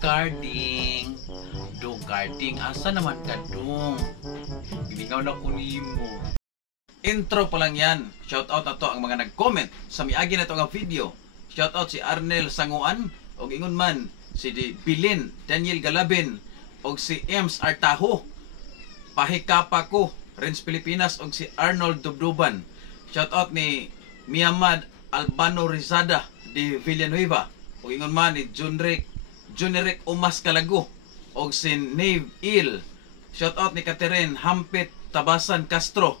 Carding. Dong, Carding. Asa naman ka, Dong? Giningaw na ko nimo. Intro pa lang yan. Shoutout na to ang mga nag-comment sa miagi na to nga video. Shoutout si Arnel Sanguan. O ingon man, si Bilin, Daniel Galabin. O si Ems Artaho. Pahikapa ko. Renz Pilipinas. O si Arnold Dubduban. Shoutout ni Miamad Albano Rizada de Villanueva. O ingon man ni Juneric Umas Kalago. O si Nave Il. Shoutout ni Catherine Hampit Tabasan Castro.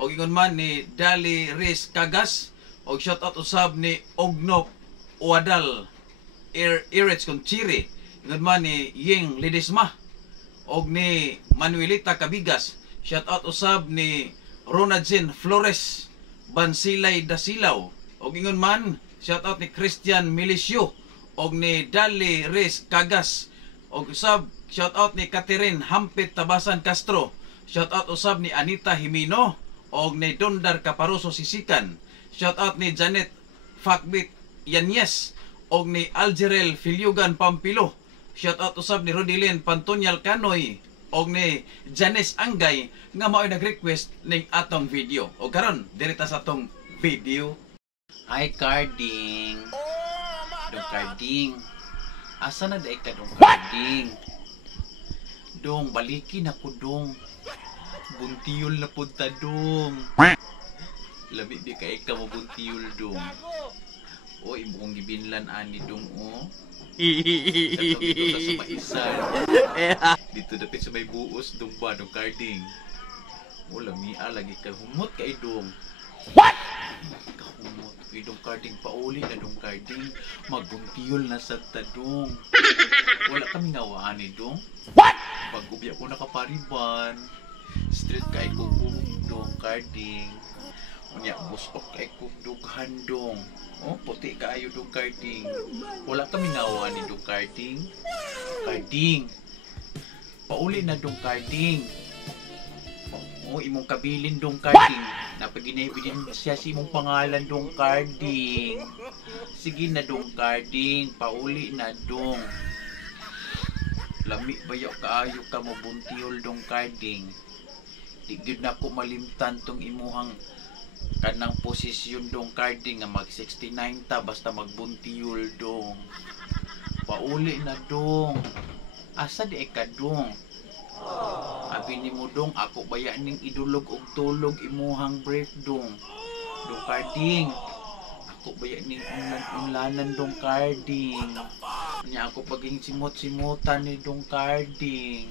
O ingon man ni Dali Riz Cagas. O shoutout usab ni Ognop Uadal Irets Conchiri. Ingon man ni Ying Lidisma. O ni Manuelita Cabigas. Shoutout usab ni Ronaldin Flores Bansilay Dasilaw. O ingon man shoutout ni Christian Milicio. O ni Dali Riz Cagas. O usab shoutout ni Catherine Hampit Tabasan Castro. Shoutout usab ni Anita Himino. Og ni Dondar Caparoso Sisikan. Shoutout ni Janet Fakbit Yanyes. Og ni Algerel Filyugan Pampilo. Shoutout usab ni Rodilin Pantonyal Canoy. Og ni Janice Angay nga mao'y nag-request ning atong video. O karon direta sa atong video. Hi Carding. Dong Carding. Asa na daay ka Dong Carding? Dong balikin ako Dong. Buntiyol na punta Dong. Labi di kay ka mo buntiyol Dong. O imong gibinlan ani Dong o. Katong dito sa maisan. Dito dapit sa may buos Dong ba Dong Carding. O lamia lagi ka humot kay Dong. What? Kahumot kay Dong Carding pauli na Dong Carding. Magbuntiyol na sa Dong. Wala kami ngawaan ni Dong. What? Pag-ubi ako nakapariban. Street kay ko Dong Carding. Unya busok kay ko dughan Dong. Oh, puti kaayo Dong Carding. Wala kami ngawa ni Dong Carding. Carding. Pauli na Dong Carding. Oh, imong kabilin Dong Carding. Napaginay-bidin siya si imong pangalan Dong Carding. Sige na Dong Carding, pauli na Dong. Lami bayo kaayo ka mo buntiyol Dong Carding. Di gyud na ko malimtan tong imuhang kanang posisyon Dong Carding nga mag 69 ta basta magbuntiyol Dong. Pauli na Dong. Asa di ka Dong? Abi nimo Dong ako baya ning idulog og tulog imuhang brief Dong. Dong Carding. Ako baya ning unlanan Dong Carding. Nya ako paging simot-simutan ni Dong Carding.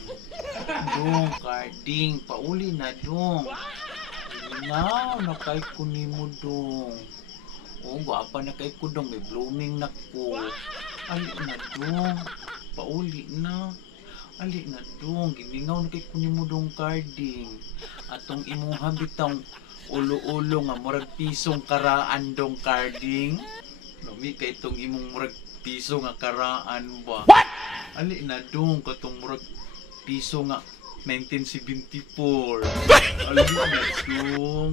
Dong Carding, pauli na Dong. Now, nakay ko nimo Dong. Oh, gwapa na kay ko Dong, may blooming na ko. Ali na Dong. Pauli na. Ali na Dong, giningaw na kay ko nimo Dong Carding. Atong imuhang bitang ulo-ulo nga murag pisong karaan Dong Carding. Lami kay itong imong murag piso nga karaan ba? What? Ali na Dong katong murag piso nga 1974. Ali na Dong.